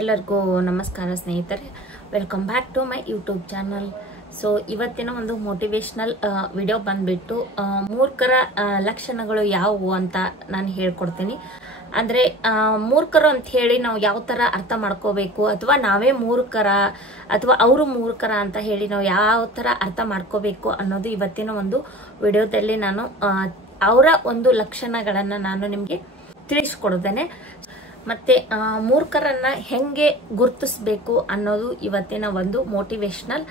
ಎಲ್ಲರಿಗೂ ನಮಸ್ಕಾರ ಸ್ನೇಹಿತರೆ, welcome back to my YouTube channel. So ಇವತ್ತಿನ ಒಂದು ಮೋಟಿವೇಶನಲ್ ವಿಡಿಯೋ ಬಂದ್ಬಿಟ್ಟು ಮೂರ್ಖರ ಲಕ್ಷಣಗಳು ಯಾವುವು ಅಂತ ನಾನು ಹೇಳ್ಕೊಡ್ತೀನಿ. ಅಂದ್ರೆ ಮೂರ್ಖರು ಅಂತ ಹೇಳಿ ನಾವು ಯಾವ ತರ ಅರ್ಥ ಮಾಡ್ಕೋಬೇಕು, ಅಥವಾ ನಾವೇ ಮೂರ್ಖರ ಅಥವಾ ಅವರು ಮೂರ್ಖರ ಅಂತ ಹೇಳಿ ನಾವು ಯಾವ ತರ ಅರ್ಥ ಮಾಡ್ಕೋಬೇಕು ಅನ್ನೋದು ಇವತ್ತಿನ ಒಂದು ವಿಡಿಯೋದಲ್ಲಿ ನಾನು ಅವರ ಒಂದು ಲಕ್ಷಣಗಳನ್ನ ನಾನು ನಿಮ್ಗೆ ತಿಳಿಸ್ಕೊಡ್ತೇನೆ. ಮತ್ತೆ ಮೂರ್ಖರನ್ನ ಹೆಂಗೆ ಗುರುತಿಸ್ಬೇಕು ಅನ್ನೋದು ಇವತ್ತಿನ ಒಂದು ಮೋಟಿವೇಶನಲ್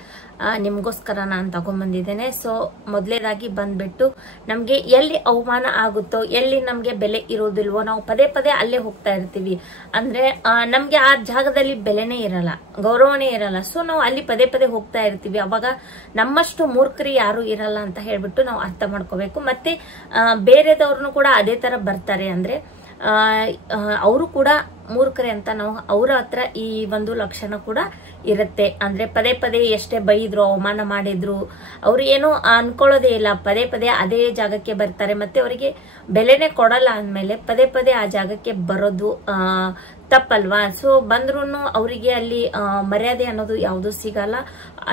ನಿಮ್ಗೋಸ್ಕರ ನಾನು ತಗೊಂಡ್ಬಂದಿದ್ದೇನೆ. ಸೊ ಮೊದಲೇದಾಗಿ ಬಂದ್ಬಿಟ್ಟು ನಮ್ಗೆ ಎಲ್ಲಿ ಅವಮಾನ ಆಗುತ್ತೋ, ಎಲ್ಲಿ ನಮ್ಗೆ ಬೆಲೆ ಇರೋದಿಲ್ವೋ, ನಾವು ಪದೇ ಪದೇ ಅಲ್ಲೇ ಹೋಗ್ತಾ ಇರ್ತೀವಿ. ಅಂದ್ರೆ ನಮ್ಗೆ ಆ ಜಾಗದಲ್ಲಿ ಬೆಲೆನೇ ಇರಲ್ಲ, ಗೌರವನೇ ಇರಲ್ಲ. ಸೊ ನಾವು ಅಲ್ಲಿ ಪದೇ ಪದೇ ಹೋಗ್ತಾ ಇರ್ತೀವಿ. ಅವಾಗ ನಮ್ಮಷ್ಟು ಮೂರ್ಖರು ಯಾರು ಇರಲ್ಲ ಅಂತ ಹೇಳ್ಬಿಟ್ಟು ನಾವು ಅರ್ಥ ಮಾಡ್ಕೋಬೇಕು. ಮತ್ತೆ ಬೇರೆದವ್ರನ್ನು ಕೂಡ ಅದೇ ತರ ಬರ್ತಾರೆ, ಅಂದ್ರೆ ಅವರು ಕೂಡ ಮೂರ್ಖರೇ ಅಂತ ನಾವು ಅವರ ಹತ್ರ ಈ ಒಂದು ಲಕ್ಷಣ ಕೂಡ ಇರುತ್ತೆ. ಅಂದ್ರೆ ಪದೇ ಪದೇ ಎಷ್ಟೇ ಬೈದ್ರು, ಅವಮಾನ ಮಾಡಿದ್ರು, ಅವ್ರು ಏನು ಅನ್ಕೊಳ್ಳೋದೇ ಇಲ್ಲ, ಪದೇ ಪದೇ ಅದೇ ಜಾಗಕ್ಕೆ ಬರ್ತಾರೆ. ಮತ್ತೆ ಅವರಿಗೆ ಬೆಲೆನೆ ಕೊಡಲ್ಲ ಅಂದ್ಮೇಲೆ ಪದೇ ಪದೇ ಆ ಜಾಗಕ್ಕೆ ಬರೋದು ತಪ್ಪಲ್ವಾ? ಸೊ ಬಂದ್ರೂನು ಅವರಿಗೆ ಅಲ್ಲಿ ಮರ್ಯಾದೆ ಅನ್ನೋದು ಯಾವುದು ಸಿಗಲ್ಲ,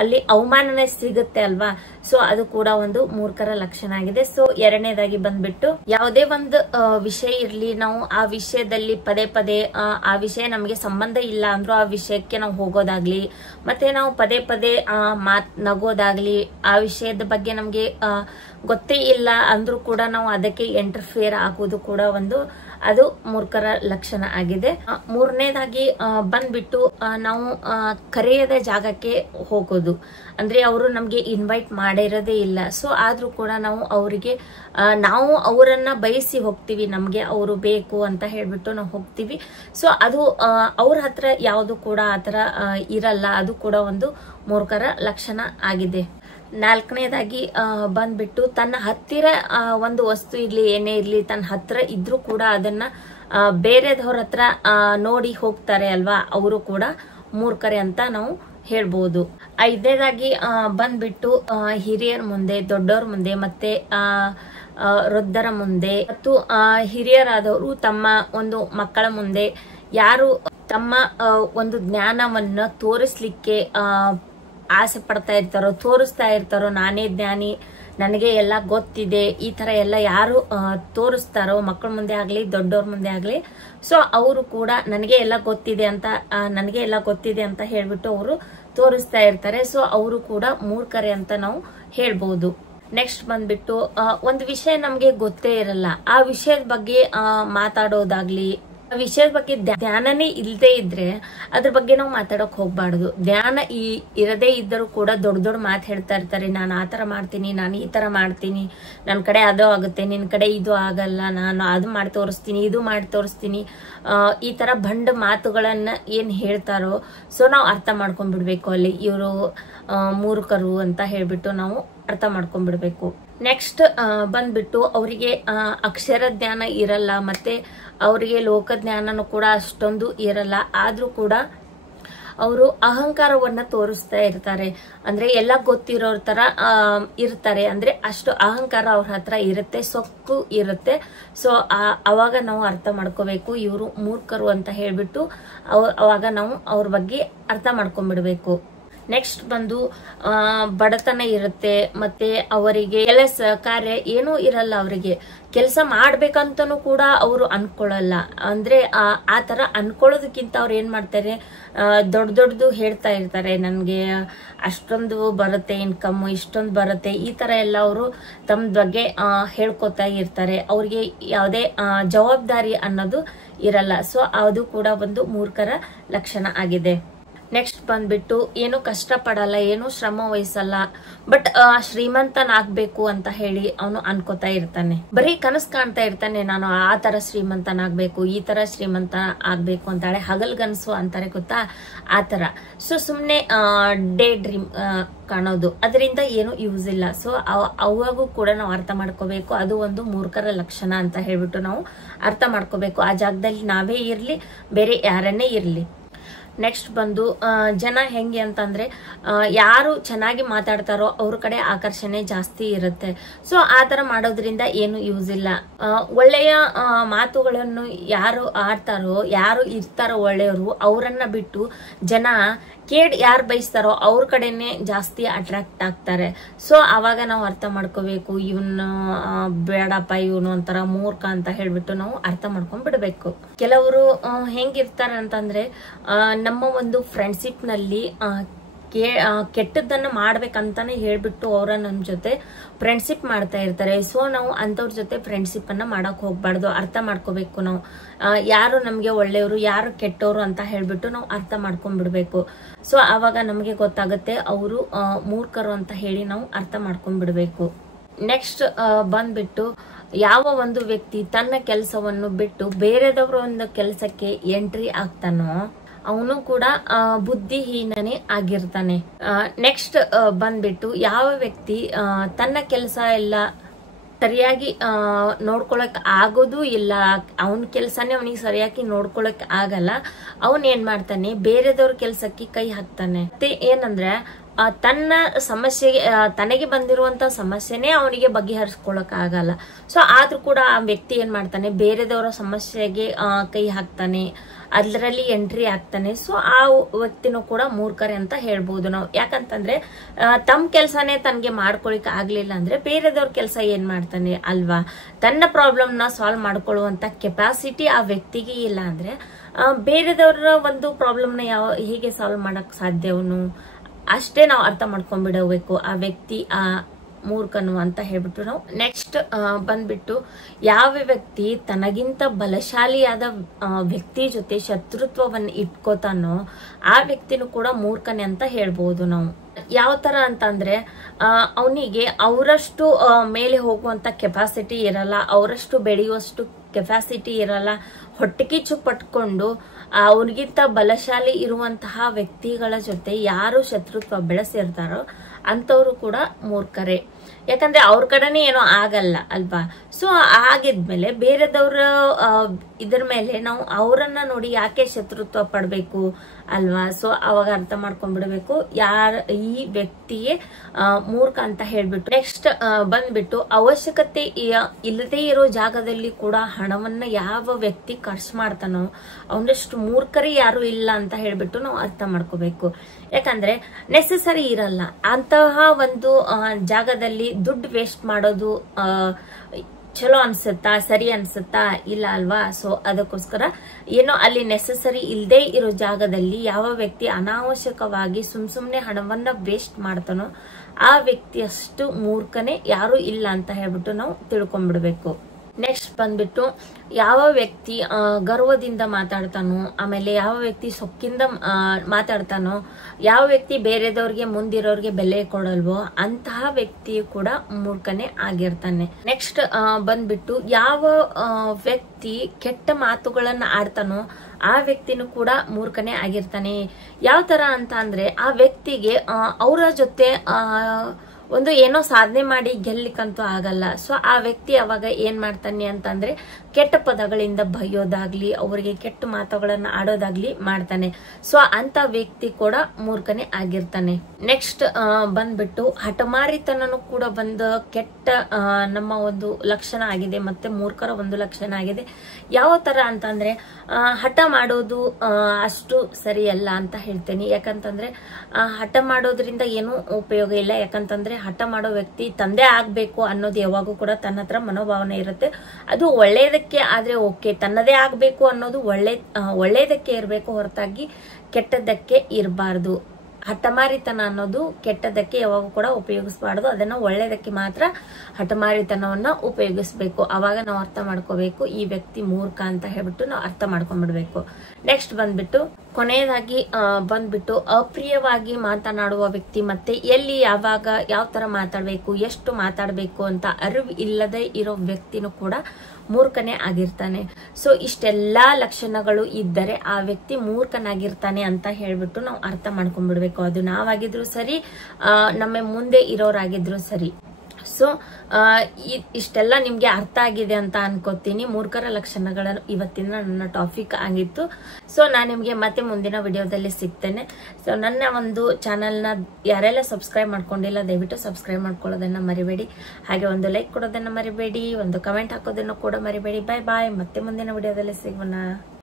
ಅಲ್ಲಿ ಅವಮಾನನೇ ಸಿಗುತ್ತೆ ಅಲ್ವಾ? ಸೊ ಅದು ಕೂಡ ಒಂದು ಮೂರ್ಖರ ಲಕ್ಷಣ ಆಗಿದೆ. ಸೊ ಎರಡನೇದಾಗಿ ಬಂದ್ಬಿಟ್ಟು ಯಾವುದೇ ಒಂದು ವಿಷಯ ಇರ್ಲಿ, ನಾವು ಆ ವಿಷಯದಲ್ಲಿ ಪದೇ ಪದೇ ಆ ವಿಷಯ ನಮ್ಗೆ ಸಂಬಂಧ ಇಲ್ಲ ಅಂದ್ರೂ ಆ ವಿಷಯಕ್ಕೆ ನಾವು ಹೋಗೋದಾಗ್ಲಿ, ಮತ್ತೆ ನಾವು ಪದೇ ಪದೇ ನಗೋದಾಗ್ಲಿ, ಆ ವಿಷಯದ ಬಗ್ಗೆ ನಮ್ಗೆ ಗೊತ್ತೇ ಇಲ್ಲ ಅಂದ್ರೂ ಕೂಡ ನಾವು ಅದಕ್ಕೆ ಇಂಟರ್ಫಿಯರ್ ಆಗೋದು ಕೂಡ ಅದು ಮೂರ್ಖರ ಲಕ್ಷಣ ಆಗಿದೆ. ಮೂರನೇದಾಗಿ ಬಂದ್ಬಿಟ್ಟು ನಾವು ಕರೆಯದ ಜಾಗಕ್ಕೆ ಹೋಗೋದು, ಅಂದ್ರೆ ಅವರು ನಮ್ಗೆ ಇನ್ವೈಟ್ ಮಾಡಿರೋದೇ ಇಲ್ಲ. ಸೊ ಆದ್ರೂ ಕೂಡ ನಾವು ಅವರನ್ನ ಬಯಸಿ ಹೋಗ್ತೀವಿ, ನಮ್ಗೆ ಅವರು ಬೇಕು ಅಂತ ಹೇಳ್ಬಿಟ್ಟು ನಾವು ಹೋಗ್ತೀವಿ. ಸೊ ಅದು ಅವ್ರ ಹತ್ರ ಯಾವುದು ಕೂಡ ಆತರ ಇರಲ್ಲ, ಅದು ಕೂಡ ಒಂದು ಮೂರ್ಖರ ಲಕ್ಷಣ ಆಗಿದೆ. ನಾಲ್ಕನೇದಾಗಿ ಬಂದ್ಬಿಟ್ಟು ತನ್ನ ಹತ್ತಿರ ಒಂದು ವಸ್ತು ಇರ್ಲಿ, ಏನೇ ಇರ್ಲಿ, ತನ್ನ ಹತ್ರ ಇದ್ರೂ ಕೂಡ ಅದನ್ನ ಬೇರೆದವ್ರ ಹತ್ರ ನೋಡಿ ಹೋಗ್ತಾರೆ ಅಲ್ವಾ, ಅವರು ಕೂಡ ಮೂರ್ಖರೇ ಅಂತ ನಾವು ಹೇಳ್ಬೋದು. ಐದನೇದಾಗಿ ಬಂದ್ಬಿಟ್ಟು ಹಿರಿಯರ ಮುಂದೆ, ದೊಡ್ಡವ್ರ ಮುಂದೆ, ಮತ್ತೆ ವೃದ್ಧರ ಮುಂದೆ ಮತ್ತು ಹಿರಿಯರಾದವರು ತಮ್ಮ ಒಂದು ಮಕ್ಕಳ ಮುಂದೆ ಯಾರು ತಮ್ಮ ಒಂದು ಜ್ಞಾನವನ್ನ ತೋರಿಸ್ಲಿಕ್ಕೆ ಆಸೆ ಪಡ್ತಾ ಇರ್ತಾರೋ, ತೋರಿಸ್ತಾ ಇರ್ತಾರೋ, ನಾನೇ ಜ್ಞಾನಿ, ನನಗೆ ಎಲ್ಲ ಗೊತ್ತಿದೆ, ಈ ತರ ಎಲ್ಲ ಯಾರು ತೋರಿಸ್ತಾರೋ, ಮಕ್ಕಳ ಮುಂದೆ ಆಗ್ಲಿ ದೊಡ್ಡವ್ರ ಮುಂದೆ ಆಗ್ಲಿ, ಸೊ ಅವರು ಕೂಡ ನನಗೆ ಎಲ್ಲ ಗೊತ್ತಿದೆ ಅಂತ ಹೇಳ್ಬಿಟ್ಟು ಅವರು ತೋರಿಸ್ತಾ ಇರ್ತಾರೆ. ಸೊ ಅವರು ಕೂಡ ಮೂರ್ಖರೇ ಅಂತ ನಾವು ಹೇಳ್ಬಹುದು. ನೆಕ್ಸ್ಟ್ ಬಂದ್ಬಿಟ್ಟು ಒಂದು ವಿಷಯ ನಮ್ಗೆ ಗೊತ್ತೇ ಇರಲ್ಲ, ಆ ವಿಷಯದ ಬಗ್ಗೆ ಮಾತಾಡೋದಾಗ್ಲಿ, ಆ ವಿಷಯದ ಬಗ್ಗೆ ಧ್ಯಾನನೇ ಇಲ್ಲದೆ ಇದ್ರೆ ಅದ್ರ ಬಗ್ಗೆ ನಾವು ಮಾತಾಡಕ್ ಹೋಗ್ಬಾರ್ದು. ಧ್ಯಾನ ಇರದೇ ಇದ್ದರೂ ಕೂಡ ದೊಡ್ಡ ದೊಡ್ಡ ಮಾತು ಹೇಳ್ತಾ ಇರ್ತಾರೆ, ನಾನು ಆ ತರ ಮಾಡ್ತೀನಿ, ನಾನು ಈ ತರ ಮಾಡ್ತೀನಿ, ನನ್ ಕಡೆ ಅದು ಆಗುತ್ತೆ, ನಿನ್ ಕಡೆ ಇದು ಆಗಲ್ಲ, ನಾನು ಅದು ಮಾಡಿ ತೋರಿಸ್ತೀನಿ, ಇದು ಮಾಡಿ ತೋರಿಸ್ತೀನಿ, ಈ ತರ ಬಂಡ ಮಾತುಗಳನ್ನ ಏನ್ ಹೇಳ್ತಾರೋ, ಸೊ ನಾವು ಅರ್ಥ ಮಾಡ್ಕೊಂಡ್ಬಿಡ್ಬೇಕು, ಅಲ್ಲಿ ಇವರು ಮೂರ್ಖರು ಅಂತ ಹೇಳ್ಬಿಟ್ಟು ನಾವು ಅರ್ಥ ಮಾಡ್ಕೊಂಡ್ಬಿಡ್ಬೇಕು. ನೆಕ್ಸ್ಟ್ ಬಂದ್ಬಿಟ್ಟು ಅವರಿಗೆ ಅಕ್ಷರ ಜ್ಞಾನ ಇರಲ್ಲ, ಮತ್ತೆ ಅವರಿಗೆ ಲೋಕಜ್ಞಾನನೂ ಕೂಡ ಅಷ್ಟೊಂದು ಇರಲ್ಲ, ಆದ್ರೂ ಕೂಡ ಅವರು ಅಹಂಕಾರವನ್ನ ತೋರಿಸ್ತಾ ಇರ್ತಾರೆ. ಅಂದ್ರೆ ಎಲ್ಲ ಗೊತ್ತಿರೋರ್ ತರ ಇರ್ತಾರೆ, ಅಂದ್ರೆ ಅಷ್ಟು ಅಹಂಕಾರ ಅವ್ರ ಹತ್ರ ಇರುತ್ತೆ, ಸೊಕ್ಕು ಇರುತ್ತೆ. ಸೊ ಅವಾಗ ನಾವು ಅರ್ಥ ಮಾಡ್ಕೋಬೇಕು ಇವರು ಮೂರ್ಖರು ಅಂತ ಹೇಳ್ಬಿಟ್ಟು ಅವಾಗ ನಾವು ಅವ್ರ ಬಗ್ಗೆ ಅರ್ಥ ಮಾಡ್ಕೊಂಡ್ಬಿಡ್ಬೇಕು. ನೆಕ್ಸ್ಟ್ ಬಂದು ಬಡತನ ಇರುತ್ತೆ, ಮತ್ತೆ ಅವರಿಗೆ ಕೆಲಸ ಕಾರ್ಯ ಏನೂ ಇರಲ್ಲ, ಅವರಿಗೆ ಕೆಲಸ ಮಾಡ್ಬೇಕಂತನೂ ಕೂಡ ಅವರು ಅನ್ಕೊಳ್ಳಲ್ಲ. ಅಂದ್ರೆ ಆ ತರ ಅನ್ಕೊಳ್ಳೋದಕ್ಕಿಂತ ಅವ್ರು ಏನ್ ಮಾಡ್ತಾರೆ, ದೊಡ್ಡದು ಹೇಳ್ತಾ ಇರ್ತಾರೆ, ನನ್ಗೆ ಅಷ್ಟೊಂದು ಬರುತ್ತೆ ಇನ್ಕಮ್, ಇಷ್ಟೊಂದು ಬರುತ್ತೆ, ಈ ತರ ಎಲ್ಲ ಅವರು ತಮ್ಮ ಬಗ್ಗೆ ಹೇಳ್ಕೊತಾ ಇರ್ತಾರೆ. ಅವ್ರಿಗೆ ಯಾವುದೇ ಜವಾಬ್ದಾರಿ ಅನ್ನೋದು ಇರಲ್ಲ. ಸೊ ಅದು ಕೂಡ ಒಂದು ಮೂರ್ಖರ ಲಕ್ಷಣ ಆಗಿದೆ. ನೆಕ್ಸ್ಟ್ ಬಂದ್ಬಿಟ್ಟು ಏನು ಕಷ್ಟ ಪಡಲ್ಲ, ಏನು ಶ್ರಮ ವಹಿಸಲ್ಲ, ಬಟ್ ಶ್ರೀಮಂತನಾಗ್ಬೇಕು ಅಂತ ಹೇಳಿ ಅವನು ಅನ್ಕೋತಾ ಇರ್ತಾನೆ, ಬರೀ ಕನಸು ಕಾಣ್ತಾ ಇರ್ತಾನೆ, ನಾನು ಆ ತರ ಶ್ರೀಮಂತನಾಗ್ಬೇಕು, ಈ ತರ ಶ್ರೀಮಂತ ಆಗ್ಬೇಕು ಅಂತಾಳೆ, ಹಗಲ್ಗನ್ಸು ಅಂತಾರೆ ಗೊತ್ತಾ, ಆ ತರ. ಸೊ ಸುಮ್ನೆ ಡೇ ಡ್ರೀಮ್ ಕಾಣೋದು, ಅದರಿಂದ ಏನು ಯೂಸ್ ಇಲ್ಲ. ಸೊ ಅವಾಗೂ ಕೂಡ ನಾವು ಅರ್ಥ ಮಾಡ್ಕೋಬೇಕು, ಅದು ಒಂದು ಮೂರ್ಖರ ಲಕ್ಷಣ ಅಂತ ಹೇಳ್ಬಿಟ್ಟು ನಾವು ಅರ್ಥ ಮಾಡ್ಕೋಬೇಕು. ಆ ಜಾಗದಲ್ಲಿ ನಾವೇ ಇರ್ಲಿ, ಬೇರೆ ಯಾರನ್ನೇ ಇರ್ಲಿ. ನೆಕ್ಸ್ಟ್ ಬಂದು ಜನ ಹೆಂಗೆ ಅಂತಂದ್ರೆ ಯಾರು ಚೆನ್ನಾಗಿ ಮಾತಾಡ್ತಾರೋ ಅವ್ರ ಕಡೆ ಆಕರ್ಷಣೆ ಜಾಸ್ತಿ ಇರುತ್ತೆ. ಸೊ ಆ ತರ ಮಾಡೋದ್ರಿಂದ ಏನು ಯೂಸ್ ಇಲ್ಲ. ಒಳ್ಳೆಯ ಮಾತುಗಳನ್ನು ಯಾರು ಆಡ್ತಾರೋ, ಯಾರು ಇರ್ತಾರೋ ಒಳ್ಳೆಯವರು, ಅವರನ್ನ ಬಿಟ್ಟು ಜನ ಕೇಡ್ ಯಾರು ಬಯಸ್ತಾರೋ ಅವ್ರ ಕಡೆನೆ ಜಾಸ್ತಿ ಅಟ್ರಾಕ್ಟ್ ಆಗ್ತಾರೆ. ಸೊ ಅವಾಗ ನಾವು ಅರ್ಥ ಮಾಡ್ಕೋಬೇಕು, ಇವನು ಬೇಡಪ್ಪ, ಇವನು ಒಂಥರ ಮೂರ್ಖ ಅಂತ ಹೇಳ್ಬಿಟ್ಟು ನಾವು ಅರ್ಥ ಮಾಡ್ಕೊಂಡ್ ಬಿಡ್ಬೇಕು. ಕೆಲವರು ಹೆಂಗಿರ್ತಾರೆ ಅಂತಂದ್ರೆ ನಮ್ಮ ಒಂದು ಫ್ರೆಂಡ್ಶಿಪ್ ನಲ್ಲಿ ಕೆಟ್ಟದ್ದನ್ನ ಮಾಡ್ಬೇಕಂತಾನೆ ಹೇಳ್ಬಿಟ್ಟು ಅವರ ನಮ್ಮ ಜೊತೆ ಫ್ರೆಂಡ್ಶಿಪ್ ಮಾಡ್ತಾ ಇರ್ತಾರೆ. ಸೊ ನಾವು ಅಂತವ್ರ ಜೊತೆ ಫ್ರೆಂಡ್ಶಿಪ್ ಅನ್ನ ಮಾಡಕ್ ಹೋಗ್ಬಾರ್ದು. ಅರ್ಥ ಮಾಡ್ಕೋಬೇಕು ನಾವು ಯಾರು ನಮ್ಗೆ ಒಳ್ಳೆಯವರು, ಯಾರು ಕೆಟ್ಟವರು ಅಂತ ಹೇಳ್ಬಿಟ್ಟು ನಾವು ಅರ್ಥ ಮಾಡ್ಕೊಂಡ್ಬಿಡ್ಬೇಕು. ಸೊ ಆವಾಗ ನಮಗೆ ಗೊತ್ತಾಗುತ್ತೆ ಅವರು ಮೂರ್ಖರು ಅಂತ ಹೇಳಿ ನಾವು ಅರ್ಥ ಮಾಡ್ಕೊಂಡ್ಬಿಡ್ಬೇಕು. ನೆಕ್ಸ್ಟ್ ಬಂದ್ಬಿಟ್ಟು ಯಾವ ಒಂದು ವ್ಯಕ್ತಿ ತನ್ನ ಕೆಲಸವನ್ನು ಬಿಟ್ಟು ಬೇರೆದವರ ಒಂದು ಕೆಲಸಕ್ಕೆ ಎಂಟ್ರಿ ಆಗ್ತಾನೋ ಅವನು ಕೂಡ ಬುದ್ಧಿಹೀನನೇ ಆಗಿರ್ತಾನೆ. ನೆಕ್ಸ್ಟ್ ಬಂದ್ಬಿಟ್ಟು ಯಾವ ವ್ಯಕ್ತಿ ತನ್ನ ಕೆಲಸ ಎಲ್ಲ ಸರಿಯಾಗಿ ನೋಡ್ಕೊಳಕ್ ಆಗೋದು ಇಲ್ಲ, ಅವನ ಕೆಲಸನೇ ಅವನಿಗೆ ಸರಿಯಾಗಿ ನೋಡ್ಕೊಳಕ್ ಆಗಲ್ಲ, ಅವನ್ ಏನ್ ಮಾಡ್ತಾನೆ, ಬೇರೆದವ್ರ ಕೆಲ್ಸಕ್ಕೆ ಕೈ ಹಾಕ್ತಾನೆ. ಮತ್ತೆ ಏನಂದ್ರೆ ತನ್ನ ಸಮಸ್ಯೆ, ತನಗೆ ಬಂದಿರುವಂತ ಸಮಸ್ಯೆನೇ ಅವನಿಗೆ ಬಗೆಹರಿಸ್ಕೊಳಕ್ ಆಗಲ್ಲ. ಸೊ ಆದ್ರೂ ಕೂಡ ಆ ವ್ಯಕ್ತಿ ಏನ್ ಮಾಡ್ತಾನೆ, ಬೇರೆದವರ ಸಮಸ್ಯೆಗೆ ಕೈ ಹಾಕ್ತಾನೆ, ಅದರಲ್ಲಿ ಎಂಟ್ರಿ ಆಗ್ತಾನೆ. ಸೊ ಆ ವ್ಯಕ್ತಿನೂ ಕೂಡ ಮೂರ್ಖರೆ ಅಂತ ಹೇಳ್ಬಹುದು ನಾವು. ಯಾಕಂತಂದ್ರೆ ತಮ್ಮ ಕೆಲ್ಸನೇ ತನ್ಗೆ ಮಾಡ್ಕೊಳಿಕ್ ಆಗ್ಲಿಲ್ಲ ಅಂದ್ರೆ ಬೇರೆದವ್ರ ಕೆಲಸ ಏನ್ ಮಾಡ್ತಾನೆ ಅಲ್ವಾ. ತನ್ನ ಪ್ರಾಬ್ಲಮ್ ನ ಸಾಲ್ವ್ ಮಾಡ್ಕೊಳ್ಳುವಂತ ಕೆಪಾಸಿಟಿ ಆ ವ್ಯಕ್ತಿಗೆ ಇಲ್ಲ ಅಂದ್ರೆ ಬೇರೆದವರ ಒಂದು ಪ್ರಾಬ್ಲಮ್ ನ ಹೇಗೆ ಸಾಲ್ವ್ ಮಾಡಕ್ ಸಾಧ್ಯವನು, ಅಷ್ಟೇ ನಾವು ಅರ್ಥ ಮಾಡ್ಕೊಂಡ್ಬಿಡಬೇಕು ಆ ವ್ಯಕ್ತಿ ಮೂರ್ಖನು ಅಂತ ಹೇಳ್ಬಿಟ್ಟು ನಾವು. ನೆಕ್ಸ್ಟ್ ಬಂದ್ಬಿಟ್ಟು ಯಾವ ವ್ಯಕ್ತಿ ತನಗಿಂತ ಬಲಶಾಲಿಯಾದ ವ್ಯಕ್ತಿ ಜೊತೆ ಶತ್ರುತ್ವವನ್ನು ಇಟ್ಕೋತಾನೋ ಆ ವ್ಯಕ್ತಿನೂ ಕೂಡ ಮೂರ್ಖನೆ ಅಂತ ಹೇಳ್ಬಹುದು ನಾವು. ಯಾವ ತರ ಅಂತಂದ್ರೆ ಅವನಿಗೆ ಅವರಷ್ಟು ಮೇಲೆ ಹೋಗುವಂತ ಕೆಪಾಸಿಟಿ ಇರಲ್ಲ, ಅವರಷ್ಟು ಬೆಳೆಯುವಷ್ಟು ಕೆಪಾಸಿಟಿ ಇರಲ್ಲ. ಹೊಟ್ಟೆಕಿಚ್ಚು ಪಟ್ಕೊಂಡು ಅವನಿಗಿಂತ ಬಲಶಾಲಿ ಇರುವಂತಹ ವ್ಯಕ್ತಿಗಳ ಜೊತೆ ಯಾರು ಶತ್ರುತ್ವ ಬೆಳೆಸಿರ್ತಾರೋ ಅಂತವ್ರು ಕೂಡ ಮೂರ್ಖರೇ. ಯಾಕಂದ್ರೆ ಅವ್ರ ಕಡೆನೇ ಏನೋ ಆಗಲ್ಲ ಅಲ್ವಾ. ಸೊ ಆಗಿದ್ಮೇಲೆ ಬೇರೆದವ್ರ ಇದ್ರ ಮೇಲೆ ನಾವು ಅವರನ್ನ ನೋಡಿ ಯಾಕೆ ಶತ್ರುತ್ವ ಪಡ್ಬೇಕು ಅಲ್ವಾ. ಸೊ ಅವಾಗ ಅರ್ಥ ಮಾಡ್ಕೊಂಡ್ಬಿಡ್ಬೇಕು ಈ ವ್ಯಕ್ತಿಯೇ ಮೂರ್ಖ ಅಂತ ಹೇಳ್ಬಿಟ್ಟು. ನೆಕ್ಸ್ಟ್ ಬಂದ್ಬಿಟ್ಟು ಅವಶ್ಯಕತೆ ಇಲ್ಲದೆ ಇರೋ ಜಾಗದಲ್ಲಿ ಕೂಡ ಹಣವನ್ನ ಯಾವ ವ್ಯಕ್ತಿ ಖರ್ಚು ಮಾಡ್ತಾನೋ ಅವನಷ್ಟು ಮೂರ್ಖರೇ ಯಾರು ಇಲ್ಲ ಅಂತ ಹೇಳ್ಬಿಟ್ಟು ನಾವು ಅರ್ಥ ಮಾಡ್ಕೋಬೇಕು. ಯಾಕಂದ್ರೆ ನೆಸೆಸರಿ ಇರಲ್ಲ ಅಂತಹ ಒಂದು ಜಾಗದಲ್ಲಿ ದುಡ್ಡು ವೇಸ್ಟ್ ಮಾಡೋದು ಚಲೋ ಅನ್ಸುತ್ತಾ, ಸರಿ ಅನ್ಸುತ್ತಾ, ಇಲ್ಲ ಅಲ್ವಾ. ಸೊ ಅದಕ್ಕೋಸ್ಕರ ಏನೋ ಅಲ್ಲಿ ನೆಸೆಸರಿ ಇಲ್ಲದೆ ಇರೋ ಜಾಗದಲ್ಲಿ ಯಾವ ವ್ಯಕ್ತಿ ಅನಾವಶ್ಯಕವಾಗಿ ಸುಮ್ನೆ ಹಣವನ್ನ ವೇಸ್ಟ್ ಮಾಡ್ತಾನೋ ಆ ವ್ಯಕ್ತಿ ಅಷ್ಟು ಮೂರ್ಖನೇ ಯಾರು ಇಲ್ಲ ಅಂತ ಹೇಳ್ಬಿಟ್ಟು ನಾವು ತಿಳ್ಕೊಂಡ್ಬಿಡ್ಬೇಕು. ನೆಕ್ಸ್ಟ್ ಬಂದ್ಬಿಟ್ಟು ಯಾವ ವ್ಯಕ್ತಿ ಗರ್ವದಿಂದ ಮಾತಾಡ್ತಾನೋ, ಆಮೇಲೆ ಯಾವ ವ್ಯಕ್ತಿ ಸೊಕ್ಕಿಂದ ಮಾತಾಡ್ತಾನೋ, ಯಾವ ವ್ಯಕ್ತಿ ಬೇರೆದವ್ರಿಗೆ ಮುಂದಿರೋರ್ಗೆ ಬೆಲೆ ಕೊಡಲ್ವೋ ಅಂತಹ ವ್ಯಕ್ತಿಯು ಕೂಡ ಮೂರ್ಖನೇ ಆಗಿರ್ತಾನೆ. ನೆಕ್ಸ್ಟ್ ಬಂದ್ಬಿಟ್ಟು ಯಾವ ವ್ಯಕ್ತಿ ಕೆಟ್ಟ ಮಾತುಗಳನ್ನ ಆಡ್ತಾನೋ ಆ ವ್ಯಕ್ತಿನೂ ಕೂಡ ಮೂರ್ಖನೇ ಆಗಿರ್ತಾನೆ. ಯಾವ ತರ ಅಂತ ಅಂದ್ರೆ ಆ ವ್ಯಕ್ತಿಗೆ ಅವರ ಜೊತೆ ಒಂದು ಏನೋ ಸಾಧನೆ ಮಾಡಿ ಗೆಲ್ಲಿಕ್ಕಂತೂ ಆಗಲ್ಲ. ಸೊ ಆ ವ್ಯಕ್ತಿ ಅವಾಗ ಏನ್ ಮಾಡ್ತಾನೆ ಅಂತಂದ್ರೆ ಕೆಟ್ಟ ಪದಗಳಿಂದ ಬೈಯೋದಾಗ್ಲಿ, ಅವರಿಗೆ ಕೆಟ್ಟ ಮಾತುಗಳನ್ನ ಆಡೋದಾಗ್ಲಿ ಮಾಡ್ತಾನೆ. ಸೊ ಅಂತ ವ್ಯಕ್ತಿ ಕೂಡ ಮೂರ್ಖನೇ ಆಗಿರ್ತಾನೆ. ನೆಕ್ಸ್ಟ್ ಬಂದ್ಬಿಟ್ಟು ಹಠಮಾರಿತನೂ ಕೂಡ ಒಂದು ಕೆಟ್ಟ ನಮ್ಮ ಒಂದು ಲಕ್ಷಣ ಆಗಿದೆ, ಮತ್ತೆ ಮೂರ್ಖರ ಒಂದು ಲಕ್ಷಣ ಆಗಿದೆ. ಯಾವ ತರ ಅಂತಂದ್ರೆ ಹಠ ಮಾಡೋದು ಅಷ್ಟು ಸರಿಯಲ್ಲ ಅಂತ ಹೇಳ್ತೇನೆ. ಯಾಕಂತಂದ್ರೆ ಹಠ ಮಾಡೋದ್ರಿಂದ ಏನೂ ಉಪಯೋಗ ಇಲ್ಲ. ಯಾಕಂತಂದ್ರೆ ಹಠ ಮಾಡೋ ವ್ಯಕ್ತಿ ತಂದೆ ಆಗ್ಬೇಕು ಅನ್ನೋದು ಯಾವಾಗೂ ಕೂಡ ತನ್ನ ಹತ್ರ ಮನೋಭಾವನೆ ಇರುತ್ತೆ. ಅದು ಒಳ್ಳೇದಕ್ಕೆ ಆದ್ರೆ ಓಕೆ, ತನ್ನದೇ ಆಗ್ಬೇಕು ಅನ್ನೋದು ಒಳ್ಳೇದಕ್ಕೆ ಇರಬೇಕು ಹೊರತಾಗಿ ಕೆಟ್ಟದ್ದಕ್ಕೆ ಇರಬಾರ್ದು. ಹಠಮಾರಿತನ ಅನ್ನೋದು ಕೆಟ್ಟದಕ್ಕೆ ಯಾವಾಗ ಕೂಡ ಉಪಯೋಗಿಸಬಾರ್ದು. ಅದನ್ನ ಒಳ್ಳೇದಕ್ಕೆ ಮಾತ್ರ ಹಠಮಾರಿತನವನ್ನ ಉಪಯೋಗಿಸಬೇಕು. ಅವಾಗ ನಾವು ಅರ್ಥ ಮಾಡ್ಕೋಬೇಕು ಈ ವ್ಯಕ್ತಿ ಮೂರ್ಖ ಅಂತ ಹೇಳ್ಬಿಟ್ಟು ನಾವು ಅರ್ಥ ಮಾಡ್ಕೊಂಡ್ಬಿಡ್ಬೇಕು. ನೆಕ್ಸ್ಟ್ ಬಂದ್ಬಿಟ್ಟು ಕೊನೆಯದಾಗಿ ಬಂದ್ಬಿಟ್ಟು ಅಪ್ರಿಯವಾಗಿ ಮಾತನಾಡುವ ವ್ಯಕ್ತಿ, ಮತ್ತೆ ಎಲ್ಲಿ ಯಾವಾಗ ಯಾವ ತರ ಮಾತಾಡ್ಬೇಕು, ಎಷ್ಟು ಮಾತಾಡ್ಬೇಕು ಅಂತ ಅರಿವು ಇಲ್ಲದೆ ಇರೋ ವ್ಯಕ್ತಿನೂ ಕೂಡ ಮೂರ್ಖನೇ ಆಗಿರ್ತಾನೆ. ಸೊ ಇಷ್ಟೆಲ್ಲಾ ಲಕ್ಷಣಗಳು ಇದ್ದರೆ ಆ ವ್ಯಕ್ತಿ ಮೂರ್ಖನಾಗಿರ್ತಾನೆ ಅಂತ ಹೇಳ್ಬಿಟ್ಟು ನಾವು ಅರ್ಥ ಮಾಡ್ಕೊಂಡ್ಬಿಡ್ಬೇಕು. ಅದು ನಾವಾಗಿದ್ರು ಸರಿ, ನಮ್ಮ ಮುಂದೆ ಇರೋರಾಗಿದ್ರು ಸರಿ. ಸೊ ಇಷ್ಟೆಲ್ಲ ನಿಮ್ಗೆ ಅರ್ಥ ಆಗಿದೆ ಅಂತ ಅನ್ಕೋತೀನಿ. ಮೂರ್ಖರ ಲಕ್ಷಣಗಳ ಇವತ್ತಿನ ನನ್ನ ಟಾಪಿಕ್ ಆಗಿತ್ತು. ಸೊ ನಾನು ನಿಮ್ಗೆ ಮತ್ತೆ ಮುಂದಿನ ವಿಡಿಯೋದಲ್ಲಿ ಸಿಗ್ತೇನೆ. ಸೊ ನನ್ನ ಒಂದು ಚಾನೆಲ್ನ ಯಾರೆಲ್ಲ ಸಬ್ಸ್ಕ್ರೈಬ್ ಮಾಡ್ಕೊಂಡಿಲ್ಲ ದಯವಿಟ್ಟು ಸಬ್ಸ್ಕ್ರೈಬ್ ಮಾಡ್ಕೊಳ್ಳೋದನ್ನ ಮರಿಬೇಡಿ. ಹಾಗೆ ಒಂದು ಲೈಕ್ ಕೊಡೋದನ್ನ ಮರಿಬೇಡಿ, ಒಂದು ಕಮೆಂಟ್ ಹಾಕೋದನ್ನು ಕೂಡ ಮರಿಬೇಡಿ. ಬಾಯ್ ಬಾಯ್. ಮತ್ತೆ ಮುಂದಿನ ವಿಡಿಯೋದಲ್ಲಿ ಸಿಗೋಣ.